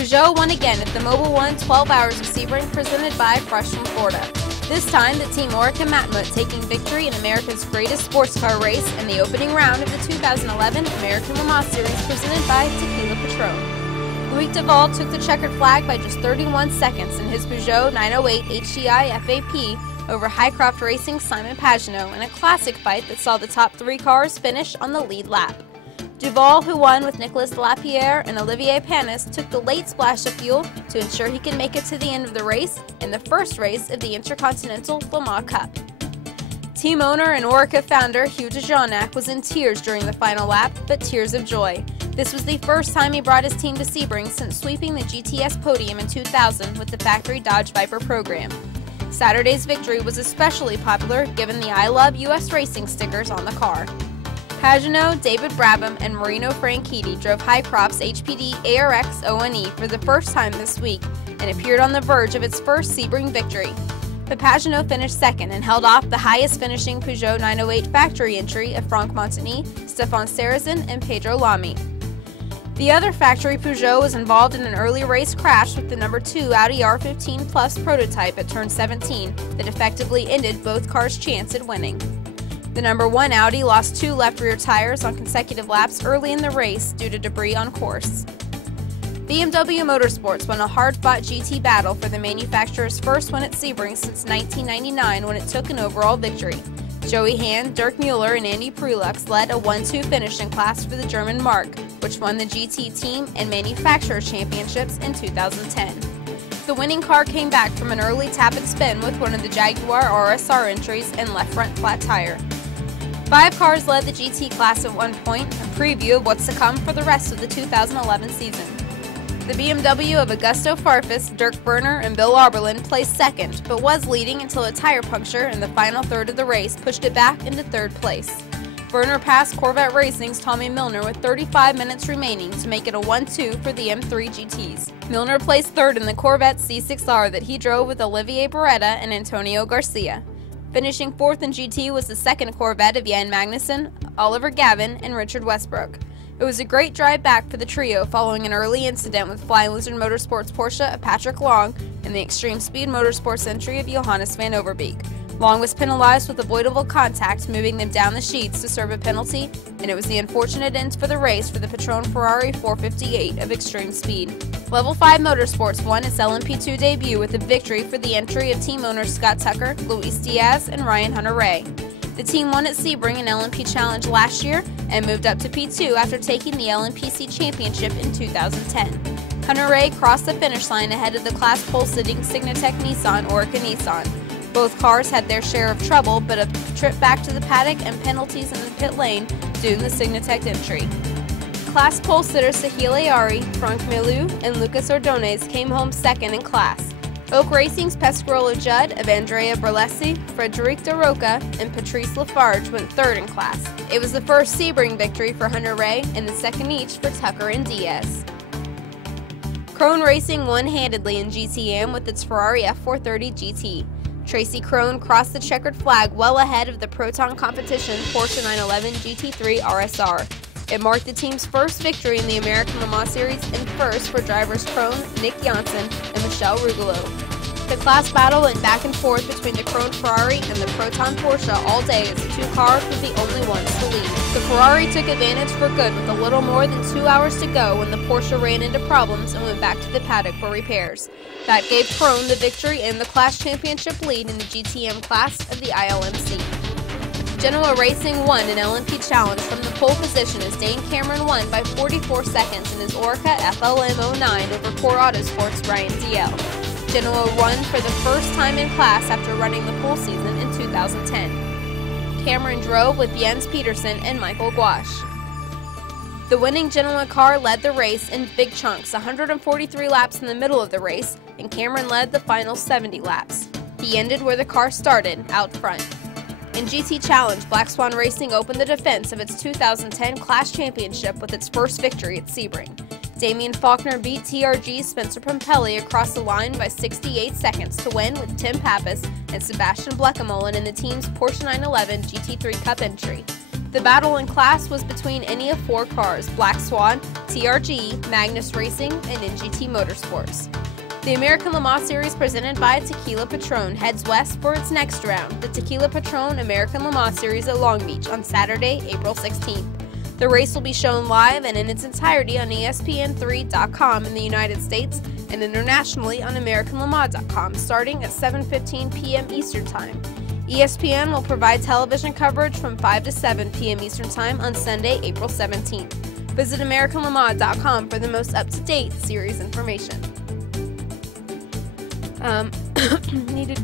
Peugeot won again at the Mobile One 12 Hours of Sebring presented by Fresh from Florida. This time, the Team Orica Matmut taking victory in America's greatest sports car race in the opening round of the 2011 American Le Mans Series presented by Tequila Patron. Louis Duval took the checkered flag by just 31 seconds in his Peugeot 908 HDI FAP over Highcroft Racing's Simon Pagenaud in a classic fight that saw the top three cars finish on the lead lap. Duval, who won with Nicolas Delapierre and Olivier Panis, took the late splash of fuel to ensure he could make it to the end of the race in the first race of the Intercontinental Le Mans Cup. Team owner and Orica founder Hugh de Jongnac was in tears during the final lap, but tears of joy. This was the first time he brought his team to Sebring since sweeping the GTS podium in 2000 with the factory Dodge Viper program. Saturday's victory was especially popular given the I Love US Racing stickers on the car. Pagenaud, David Brabham, and Marino Franchitti drove Highcroft's HPD ARX O&E for the first time this week and appeared on the verge of its first Sebring victory. But Pagenaud finished second and held off the highest finishing Peugeot 908 factory entry of Franck Montagny, Stéphane Sarrazin, and Pedro Lamy. The other factory Peugeot was involved in an early race crash with the number 2 Audi R15 Plus prototype at turn 17 that effectively ended both cars' chance at winning. The number 1 Audi lost 2 left rear tires on consecutive laps early in the race due to debris on course. BMW Motorsports won a hard-fought GT battle for the manufacturer's first win at Sebring since 1999 when it took an overall victory. Joey Hand, Dirk Mueller, and Andy Prelux led a 1-2 finish in class for the German Mark, which won the GT Team and Manufacturer Championships in 2010. The winning car came back from an early tap and spin with one of the Jaguar RSR entries and left front flat tire. 5 cars led the GT class at one point, a preview of what's to come for the rest of the 2011 season. The BMW of Augusto Farfus, Dirk Berner, and Bill Auberland placed second, but was leading until a tire puncture in the final third of the race pushed it back into third place. Berner passed Corvette Racing's Tommy Milner with 35 minutes remaining to make it a 1-2 for the M3 GTs. Milner placed third in the Corvette C6R that he drove with Olivier Beretta and Antonio Garcia. Finishing fourth in GT was the second Corvette of Jan Magnussen, Oliver Gavin, and Richard Westbrook. It was a great drive back for the trio following an early incident with Flying Lizard Motorsports Porsche of Patrick Long and the Extreme Speed Motorsports entry of Johannes van Overbeek. Long was penalized with avoidable contact, moving them down the sheets to serve a penalty, and it was the unfortunate end for the race for the Patron Ferrari 458 of Extreme Speed. Level 5 Motorsports won its LMP2 debut with a victory for the entry of team owners Scott Tucker, Luis Diaz, and Ryan Hunter-Reay. The team won at Sebring an LMP Challenge last year and moved up to P2 after taking the LMPC Championship in 2010. Hunter-Reay crossed the finish line ahead of the class pole-sitting Signatech Nissan Orica Nissan. Both cars had their share of trouble, but a trip back to the paddock and penalties in the pit lane doomed the Signatech entry. Class pole sitters Sahil Ayari, Franck Milou, and Lucas Ordonez came home second in class. Oak Racing's Pescarolo Judd of Andrea Berlesi, Frederic De Roca, and Patrice Lafarge went third in class. It was the first Sebring victory for Hunter-Reay and the second each for Tucker and Diaz. Krone Racing won handedly in GTM with its Ferrari F430 GT. Tracy Krone crossed the checkered flag well ahead of the Proton Competition Porsche 911 GT3 RSR. It marked the team's first victory in the American Le Mans Series and first for drivers Krone, Nick Janssen, and Michel Rugolo. The class battle went back and forth between the Krone Ferrari and the Proton Porsche all day as the two cars were the only ones to lead. The Ferrari took advantage for good with a little more than 2 hours to go when the Porsche ran into problems and went back to the paddock for repairs. That gave Krone the victory and the class championship lead in the GTM class of the ILMC. Genoa Racing won an LMP Challenge from the pole position as Dane Cameron won by 44 seconds in his Orica FLM 09 over Core Autosport's Ryan DL. Genoa won for the first time in class after running the full season in 2010. Cameron drove with Jens Peterson and Michael Gouache. The winning Genoa car led the race in big chunks, 143 laps in the middle of the race, and Cameron led the final 70 laps. He ended where the car started, out front. In GT Challenge, Black Swan Racing opened the defense of its 2010 Class Championship with its first victory at Sebring. Damian Faulkner beat TRG's Spencer Pompelli across the line by 68 seconds to win with Tim Pappas and Sebastian Blekemolen in the team's Porsche 911 GT3 Cup entry. The battle in class was between any of 4 cars: Black Swan, TRG, Magnus Racing, and NGT Motorsports. The American Le Mans Series presented by Tequila Patron heads west for its next round, the Tequila Patron American Le Mans Series at Long Beach on Saturday, April 16th. The race will be shown live and in its entirety on ESPN3.com in the United States and internationally on AmericanLeMans.com starting at 7:15 p.m. Eastern Time. ESPN will provide television coverage from 5 to 7 p.m. Eastern Time on Sunday, April 17th. Visit AmericanLeMans.com for the most up-to-date series information. Needed